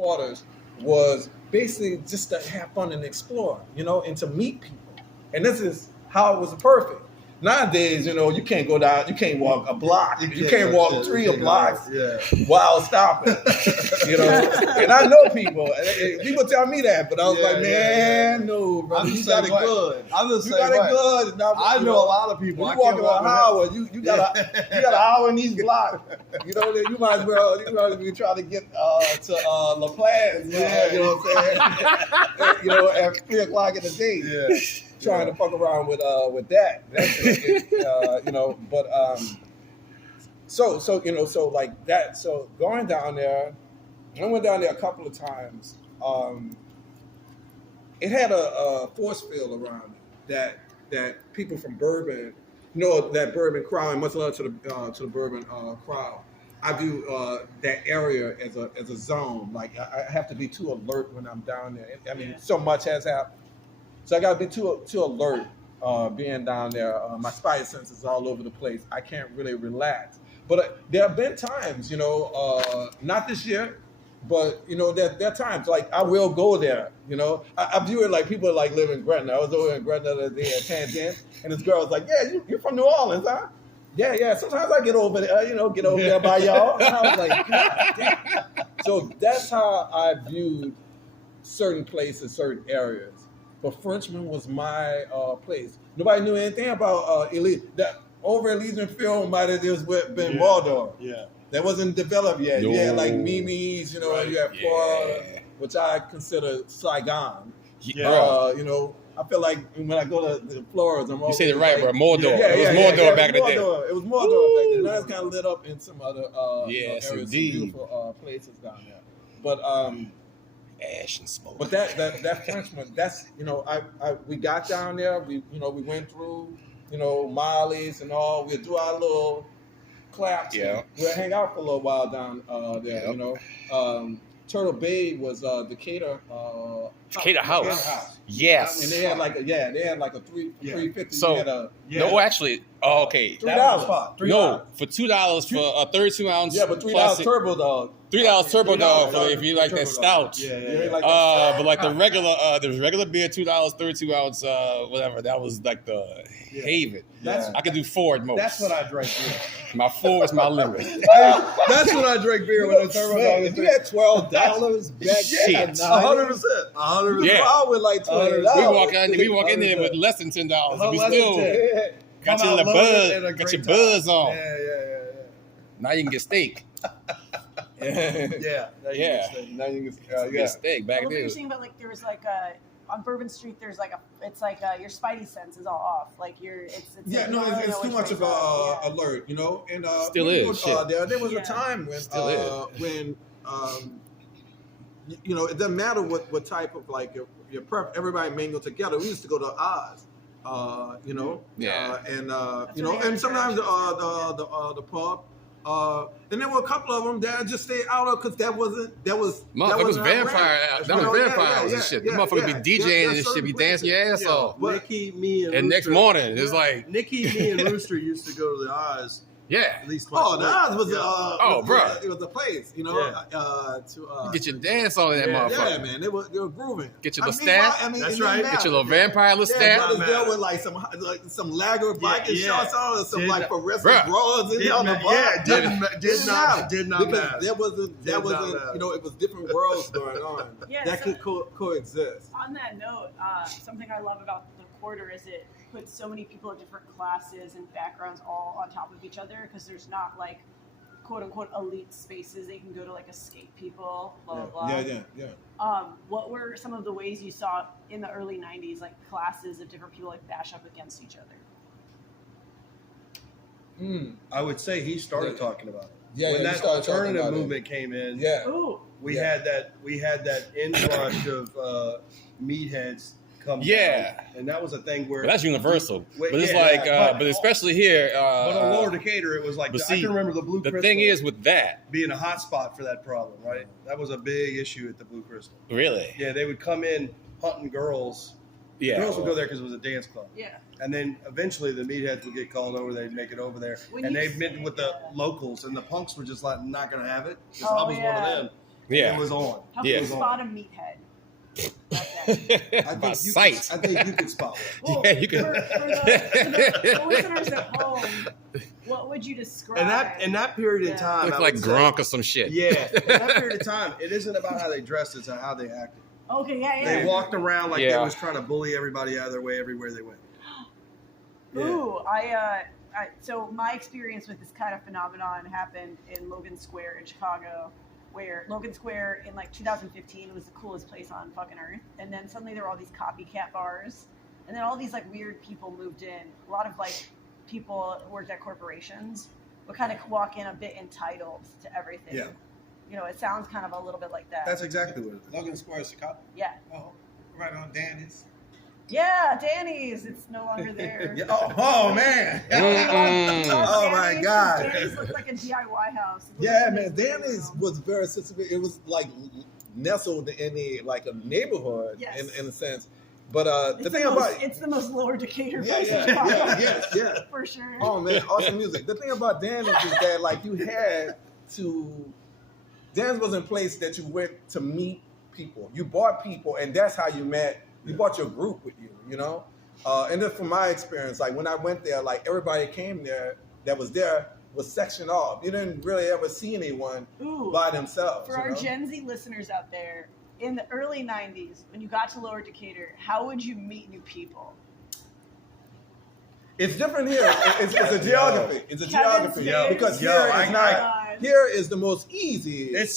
quarters was basically just to have fun and explore, and to meet people. And this is how it was perfect. Nowadays, you can't go down, you can't walk a block, you can't walk 3 blocks while stopping, And I know people tell me that, but I was like, man, no, bro, you got it good. I'm the same way. You got it good. Now, I know a lot of people. When you walk an hour, you got an hour in these blocks. You might as well be trying to get to La Plaza, you know what I'm saying? At 3 o'clock in the day. Yeah. Trying to fuck around with that. So like that. So going down there, I went down there a couple of times. It had a force field around it that people from Bourbon, that Bourbon crowd. And much love to the Bourbon crowd. I view that area as a zone. Like I have to be too alert when I'm down there. I mean, so much has happened. So I got to be too alert being down there. My spidey sense is all over the place. I can't really relax. But there have been times, not this year, but, there are times, like, I will go there, I view it like people like live in Gretna. I was over in Gretna the other day at Tangent, and this girl was like, yeah, you're from New Orleans, huh? Yeah. Sometimes I get over there, there by y'all. And I was like, God damn. So that's how I viewed certain places, certain areas. But Frenchman was my place. Nobody knew anything about Elise. That over Elysian film might have just been Waldorf. Yeah. That wasn't developed yet. No. You had like Mimi's, you had Florida, which I consider Saigon. Yeah. I feel like when I go to the Floridas, I'm always. You said it right, bro. Mordor. It was Mordor back in the day. It was Mordor back then. Now it's kind of lit up in some other areas, some beautiful places down there. But ash and smoke. But that Frenchman, that's we got down there. We went through Molly's and all. We'd do our little claps. Yeah. We'll hang out for a little while down there. Yep. Turtle Bay was Decatur. Decatur House. Yes. And they had like a 350. So no, actually, okay. $3 spot. No, for $2 for a 32 ounce. Yeah, but $3 turbo dog. $3 turbo dog for if you like that stout. Yeah. But like the regular, there's regular beer, $2, 32 ounce, whatever. That was like the haven. I could do 4 at most. That's what I drank beer. My 4 is my limit. That's what I drank beer with a turbo dog. If you had $12 back, 100%. Yeah. I would like $20. We walk in there with less than $10. We still got your buzz on. Yeah. Now you can get steak. Now you can get steak back there. there. You're saying about like there was like on Bourbon Street. There's like your spidey sense is all off. Like it's too much of a alert, And still is. There was a time when it doesn't matter what type of like your prep. Everybody mingled together. We used to go to Oz. And sometimes the pub. And there were a couple of them that I just stayed out of because that was vampire. That was vampires and shit. The motherfucker be DJing and shit, be dancing your ass off. Nikki, me, and next morning it's like Nikki, me, and Rooster used to go to the Oz. Yeah. At least the Oz was bro. It was a place, you get your dance on in that motherfucker. Yeah, man. They were grooving. Get your little staff. That's right. Get your little vampire little staff. There with like some lager biking shots on or some like fluorescent bras in on the bar. Yeah, did not matter. There wasn't it was different worlds going on that could coexist. On that note, something I love about the Quarter is it puts so many people of different classes and backgrounds all on top of each other because there's not like quote unquote elite spaces they can go to like escape people, blah blah blah. Yeah. What were some of the ways you saw in the early 90s like classes of different people like bash up against each other? I would say he started talking about it. When that alternative movement came in, we had that inrush of meatheads come down. And that was a thing where that's universal. But it's but especially here. But on Lower Decatur, it was like I can remember the Blue Crystal. The thing is with that being a hot spot for that problem, right? That was a big issue at the Blue Crystal. Really? Yeah, they would come in hunting girls. Yeah, girls would go there because it was a dance club. Yeah. And then eventually the meatheads would get called over. They'd make it over there, and they met with the locals, and the punks were just like not going to have it. I was one of them. It was on. How can you spot a meathead? I think you could spot one. Well, Yeah, you can. For the listeners at home, what would you describe? In that period of time, Look like Gronk or some shit. Yeah, in that period of time, it isn't about how they dressed; it's how they acted. Okay, yeah. They walked around like they was trying to bully everybody out of their way everywhere they went. Ooh, so my experience with this kind of phenomenon happened in Logan Square in Chicago, where Logan Square in like 2015 was the coolest place on fucking earth, and then suddenly there were all these copycat bars, and then all these like weird people moved in. A lot of like people who worked at corporations would kind of walk in a bit entitled to everything. Yeah. You know, it sounds kind of a little bit like that. That's exactly what it is. Logan Square, Chicago. Yeah. Oh, right on Danny's. Yeah, Danny's. It's no longer there. Oh man. Oh my God. Danny's looks like a DIY house. Yeah, man. Danny's was very sensitive. It was like nestled in a neighborhood in a sense. But it's the most lower Decatur place in Chicago. Yeah. For sure. Oh man, awesome music. The thing about Danny's is that like you had to. Dan's was a place that you went to meet people. You bought people, and that's how you met. You brought your group with you, you know? And then from my experience, like when I went there, like everybody came there that was there was sectioned off. You didn't really ever see anyone by themselves. For our Gen Z listeners out there, in the early 90s, when you got to Lower Decatur, how would you meet new people? It's different here. It's a geography. It's a geography. Because here is the most easy. It's